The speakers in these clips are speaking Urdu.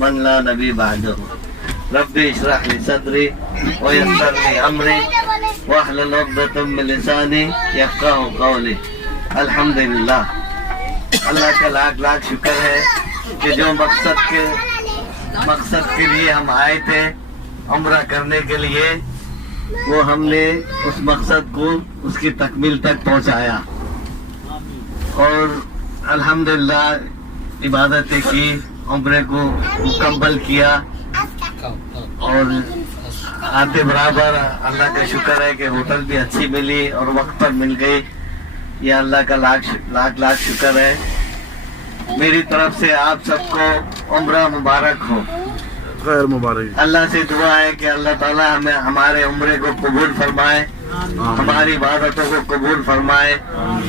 من لا نبی بعده ربی اشرح لی صدری ویسر لی امری واحلل عقدۃ من لسانی یفقهوا قولی۔ الحمدللہ، اللہ کا لاکھ لاکھ شکر ہے کہ جو مقصد کے لیے ہم آئے تھے عمرہ کرنے کے لیے، وہ ہم نے اس مقصد کو اس کی تکمیل تک پہنچایا اور الحمدللہ عبادتیں کی، عمرے کو مکمل کیا اور آتے برابر اللہ کا شکر ہے کہ ہوٹل بھی اچھی ملی اور وقت پر مل گئی۔ یہ اللہ کا لاکھ شکر ہے۔ میری طرف سے آپ سب کو عمرہ مبارک ہو، خیر مبارک۔ اللہ سے دعا ہے کہ اللہ تعالیٰ ہمیں ہمارے عمرے کو قبول فرمائے، ہماری عبادتوں کو قبول فرمائے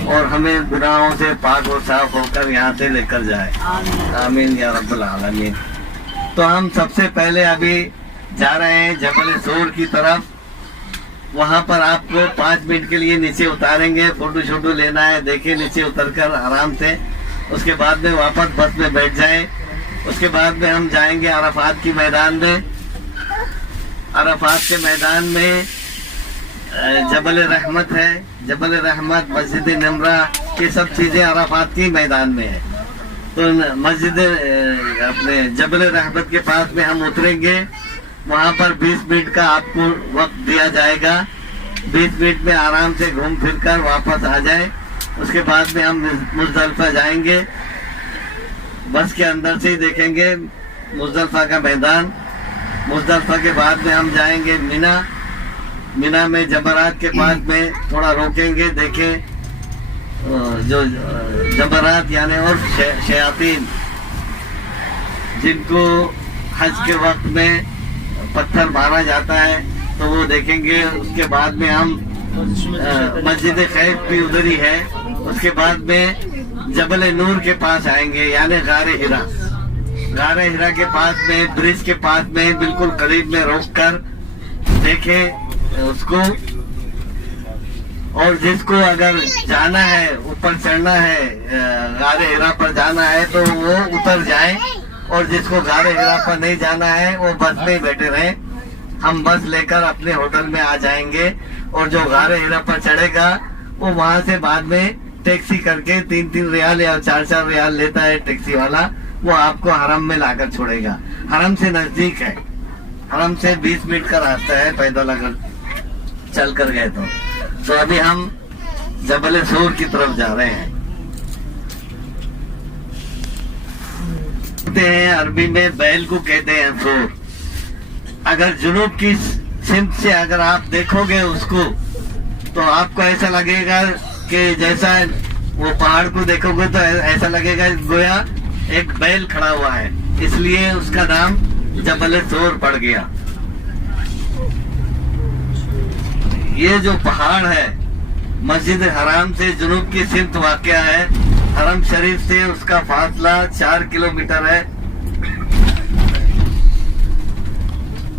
اور ہمیں گناہوں سے پاک و صاف ہو کر یہاں سے لے کر جائے، آمین یا رب العالمین۔ تو ہم سب سے پہلے ابھی جا رہے ہیں جبل سور کی طرف۔ وہاں پر آپ کو 5 منٹ کے لیے نیچے اتاریں گے، فوٹو شوٹو لینا ہے، دیکھیں نیچے اتر کر آرام سے، اس کے بعد میں واپس بس میں بیٹھ جائیں۔ اس کے بعد میں ہم جائیں گے عرفات کی میدان میں۔ عرفات کے میدان میں جبل رحمت ہے، جبل رحمت، مسجد نمرہ، یہ سب چیزیں عرفات کی میدان میں ہے۔ تو مسجد اپنے جبل رحمت کے پاس میں ہم اتریں گے، وہاں پر 20 منٹ کا آپ کو وقت دیا جائے گا۔ 20 منٹ میں آرام سے گھوم پھر کر واپس آ جائیں۔ اس کے بعد میں ہم مزدلفہ جائیں گے، بس کے اندر سے ہی دیکھیں گے مزدلفہ کا میدان۔ مزدلفہ کے بعد میں ہم جائیں گے مینا میں جمرات کے پاس میں تھوڑا روکیں گے، دیکھیں جو جمرات یعنی اور شیاطین جن کو حج کے وقت میں پتھر مارا جاتا ہے تو وہ دیکھیں گے۔ اس کے بعد میں ہم مسجد خیف بھی ادھر ہی ہے۔ اس کے بعد میں جبل نور کے پاس آئیں گے یعنی غار ہرا۔ غار ہرا کے پاس میں برج کے پاس میں بالکل قریب میں روک کر دیکھیں اس کو، اور جس کو اگر جانا ہے، اوپر چڑھنا ہے، غار ہرا پر جانا ہے تو وہ اتر جائیں، اور جس کو غار ہرا پر نہیں جانا ہے وہ بس میں بیٹھے رہیں۔ ہم بس لے کر اپنے ہوٹل میں آ جائیں گے، اور جو غار ہرا پر چڑھے گا وہ وہاں سے بعد میں ٹیکسی کر کے 3 ریال یا 4 ریال لیتا ہے ٹیکسی والا، وہ آپ کو حرم میں لا کر چھوڑے گا۔ حرم سے نزدیک ہے، حرم سے 20 منٹ کا راستہ ہے پیدل اگر چل کر گئے تو ابھی ہم جبل سور کی طرف جا رہے ہیں۔ کہتے ہیں عربی میں بیل کو کہتے ہیں سور۔ اگر جنوب کی سمت سے اگر آپ دیکھو گے اس کو تو آپ کو ایسا لگے گا کہ جیسا وہ پہاڑ کو دیکھو گے تو ایسا لگے گا گویا ایک بیل کھڑا ہوا ہے، اس لیے اس کا نام جبل سور پڑ گیا۔ یہ جو پہاڑ ہے مسجد حرام سے جنوب کی سمت واقع ہے۔ حرم شریف سے اس کا فاصلہ 4 کلومیٹر ہے۔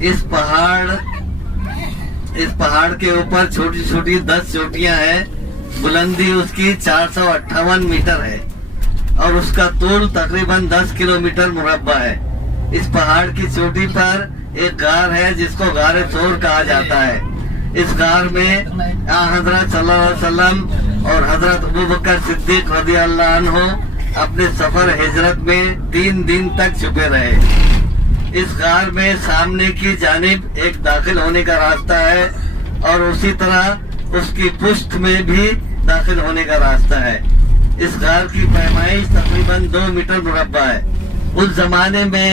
اس پہاڑ کے اوپر چھوٹی چھوٹی 10 چوٹیاں ہیں، بلندی اس کی 458 میٹر ہے اور اس کا طول تقریباً 10 کلومیٹر مربع ہے۔ اس پہاڑ کی چوٹی پر ایک غار ہے جس کو غار سور کہا جاتا ہے۔ اس غار میں حضرت صلی اللہ علیہ وسلم اور حضرت ابوبکر صدیق رضی اللہ عنہ اپنے سفر ہجرت میں 3 دن تک چھپے رہے۔ اس غار میں سامنے کی جانب ایک داخل ہونے کا راستہ ہے اور اسی طرح اس کی پشت میں بھی داخل ہونے کا راستہ ہے۔ اس غار کی پیمائش تقریباً 2 میٹر مربع ہے۔ اس زمانے میں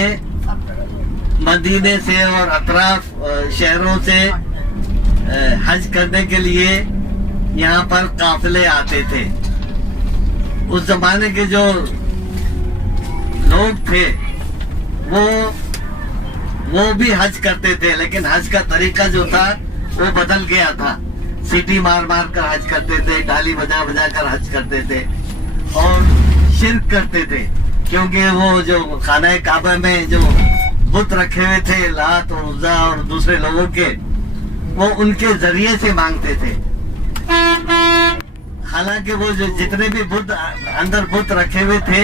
مدینے سے اور اطراف شہروں سے حج کرنے کے لیے یہاں پر قافلے آتے تھے۔ اس زمانے کے جو لوگ تھے وہ بھی حج کرتے تھے، لیکن حج کا طریقہ جو تھا وہ بدل گیا تھا۔ سیٹی مار مار کر حج کرتے تھے، ڈالی بجا بجا کر حج کرتے تھے اور شرک کرتے تھے، کیونکہ وہ جو خانہ کعبہ میں جو بت رکھے ہوئے تھے لات اور عزا اور دوسرے لوگوں کے، وہ ان کے ذریعے سے مانگتے تھے۔ حالانکہ وہ جو جتنے بھی بت اندر بت رکھے ہوئے تھے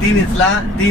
3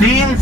3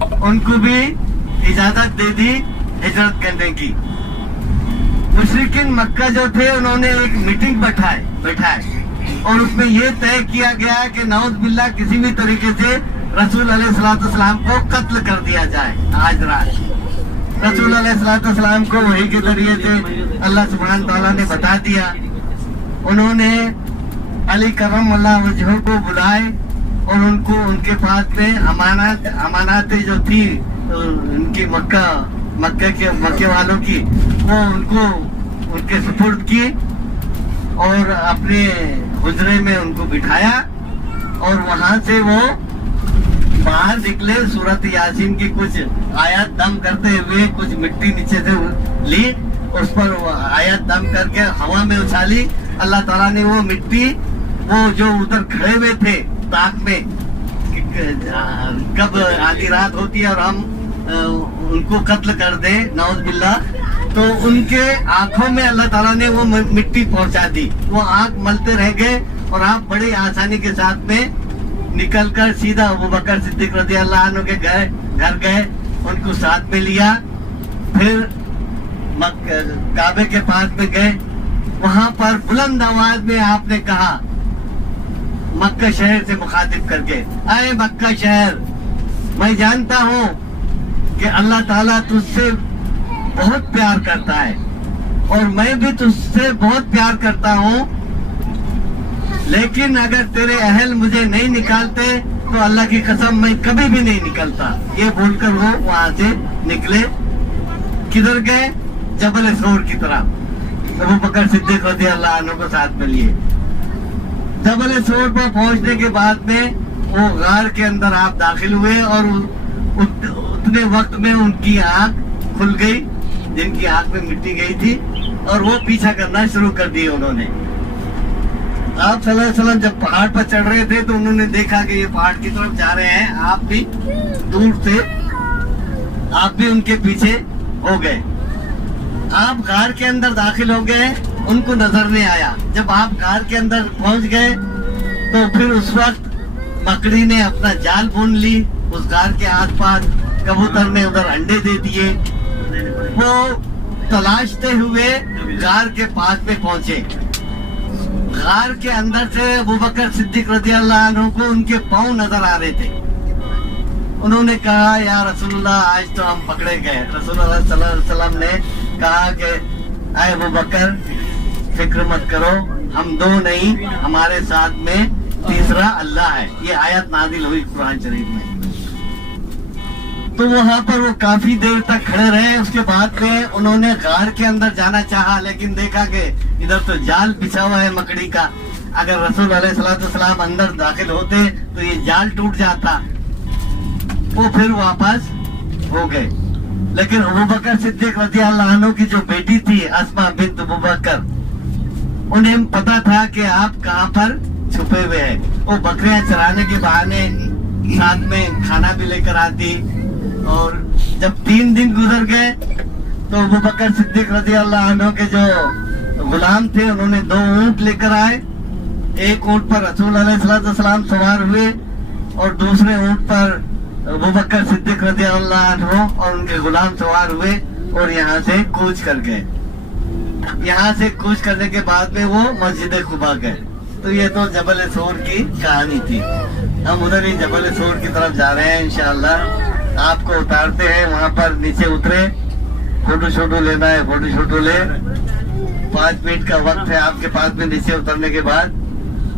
ان کو بھی اجازت دے دی ہجرت کرنے کی. مشرکین مکہ جو تھے انہوں نے ایک میٹنگ بٹھائے اور اس میں یہ طے کیا گیا کہ نعوذ باللہ کسی بھی طریقے سے رسول علیہ السلام کو قتل کر دیا جائے. آج رات رسول علیہ السلام کو وحی کے ذریعے سے اللہ سبحانہ تعالیٰ نے بتا دیا. انہوں نے علی کرم اللہ وجہہ کو بلائے اور ان کو ان کے پاس میں اماناتیں جو تھی ان کی مکے والوں کی وہ ان کو ان کے سپرد کی اور اپنے حجرے میں ان کو بٹھایا اور وہاں سے وہ باہر نکلے. سورت یاسین کی کچھ آیات دم کرتے ہوئے کچھ مٹی نیچے سے لی, اس پر وہ آیات دم کر کے ہوا میں اچھالی. اللہ تعالیٰ نے وہ مٹی وہ جو ادھر کھڑے ہوئے تھے تاک میں, کب آدھی رات ہوتی ہے اور ہم ان کو قتل کر دیں نعوذ باللہ, تو ان کے آنکھوں میں اللہ تعالیٰ نے وہ مٹی پہنچا دی. وہ آنکھ ملتے رہ گئے اور آپ بڑی آسانی کے ساتھ میں نکل کر سیدھا ابوبکر صدیق رضی اللہ عنہ کے گھر گئے, ان کو ساتھ میں لیا. پھر کعبے کے پاس میں گئے, وہاں پر بلند آواز میں آپ نے کہا مکہ شہر سے مخاطب کر کے, اے مکہ شہر, میں جانتا ہوں کہ اللہ تعالیٰ تجھ سے بہت پیار کرتا ہے اور میں بھی تجھ سے بہت پیار کرتا ہوں, لیکن اگر تیرے اہل مجھے نہیں نکالتے تو اللہ کی قسم میں کبھی بھی نہیں نکلتا. یہ بول کر وہ وہاں سے نکلے. کدھر گئے؟ جبل ثور کی طرف. ابوبکر صدیق رضی اللہ عنہ کو ساتھ میں لیے. جبل ثور پر پہنچنے کے بعد میں وہ غار کے اندر آپ داخل ہوئے اور اتنے وقت میں ان کی آنکھ کھل گئی, جن کی آنکھ میں مٹی گئی تھی, اور وہ پیچھا کرنا شروع کر دی. انہوں نے آپ صلی اللہ علیہ وسلم جب پہاڑ پر چڑھ رہے تھے تو انہوں نے دیکھا کہ یہ پہاڑ کی طرف جا رہے ہیں, آپ بھی دور سے آپ بھی ان کے پیچھے ہو گئے. آپ غار کے اندر داخل ہو گئے, ان کو نظر نہیں آیا. جب آپ غار کے اندر پہنچ گئے تو پھر اس وقت مکڑی نے اپنا جال بون لی اس غار کے آس پاس. کبوتر نے ادھر انڈے دے دیے. وہ تلاشتے ہوئے غار کے پاس میں پہنچے. غار کے اندر سے ابوبکر صدیق رضی اللہ عنہ کو ان کے پاؤں نظر آ رہے تھے. انہوں نے کہا یا رسول اللہ آج تو ہم پکڑے گئے. رسول اللہ صلی اللہ علیہ وسلم نے کہا کہ اے ابوبکر فکر مت کرو, ہم دو نہیں, ہمارے ساتھ میں تیسرا اللہ ہے. یہ آیت نازل ہوئی قرآن شریف میں. تو وہاں پر وہ کافی دیر تک کھڑے رہے. اس کے بعد میں انہوں نے غار کے اندر جانا چاہا, لیکن دیکھا کہ ادھر تو جال بچھا ہوا ہے مکڑی کا. اگر رسول علیہ السلام اندر داخل ہوتے تو یہ جال ٹوٹ جاتا. وہ پھر واپس ہو گئے. لیکن ابوبکر صدیق رضی اللہ عنہ کی جو بیٹی تھی اسماء بنت ابوبکر, انہیں پتا تھا کہ آپ کہاں پر چھپے ہوئے ہیں. وہ بکریاں چرانے کے بہانے ساتھ میں کھانا بھی لے کر آتی. اور جب 3 دن گزر گئے تو ابوبکر صدیق رضی اللہ عنہ کے جو غلام تھے انہوں نے 2 اونٹ لے کر آئے. ایک اونٹ پر رسول علیہ السلام سوار ہوئے اور دوسرے اونٹ پر ابوبکر صدیق رضی اللہ عنہ اور ان کے غلام سوار ہوئے اور یہاں سے کوچ کر گئے. یہاں سے کوچ کرنے کے بعد میں وہ مسجد قباء گئے. تو یہ تو جبل ثور کی کہانی تھی. ہم ادھر ہی جبل ثور کی طرف جا رہے ہیں انشاءاللہ. آپ کو اتارتے ہیں, وہاں پر نیچے اترے, فوٹو شوٹو لینا ہے فوٹو شوٹو لے. 5 منٹ کا وقت ہے آپ کے پاس میں نیچے اترنے کے بعد,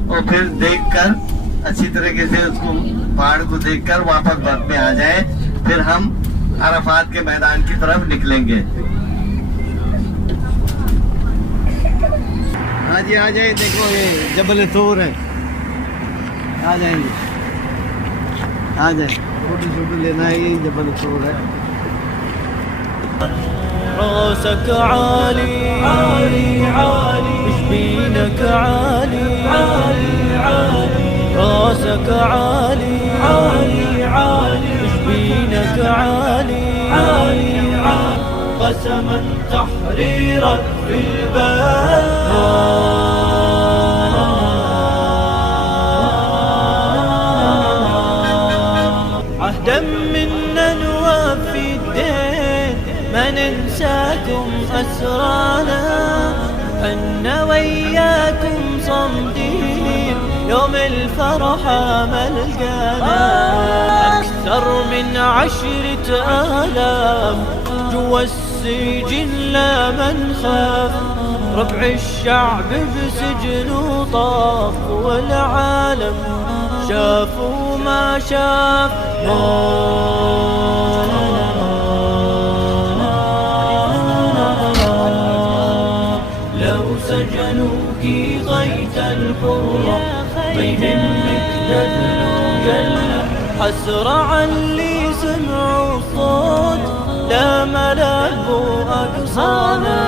اور پھر دیکھ کر اچھی طریقے سے اس کو پہاڑ کو دیکھ کر واپس وقت میں آ جائیں. پھر ہم عرفات کے میدان کی طرف نکلیں گے. ہاں جی آ جائیں, دیکھو یہ جبل ثور ہے. آ جائیں گے, آ جائیں, فوٹو شوٹو لینا ہے. یہ جبل ثور ہے. راسك عالي عالي عالي مش بينك عالي عالي عالي راسك عالي عالي عالي مش بينك عالي عالي عالي قسما تحريرك في البال عهدا منا نوفي الدين ما ننساكم أسرانا أن وياكم صمدين يوم الفرحة ملقانا أكثر من 10,000 جوا السجن لا من خاف ربع الشعب بسجن وطاف والعالم شافوا ما شاف لو سجنوك غيت الحرة بين المكدد وقلة حسرة على اللي سمعوا الصوت لا ملابوا أقصانا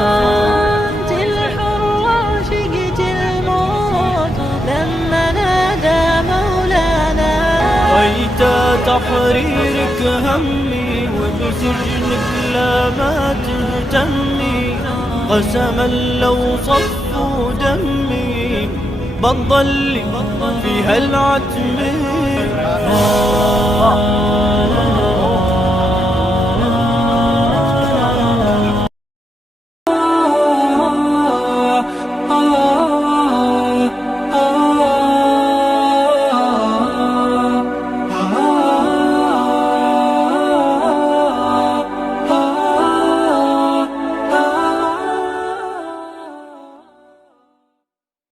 أنت الحرة شقت الموت لما نادى مولانا غيت تحريرك همي وبسجنك لا ما تهتمي قسما لو صفوا دمي بتضلي في هالعتمة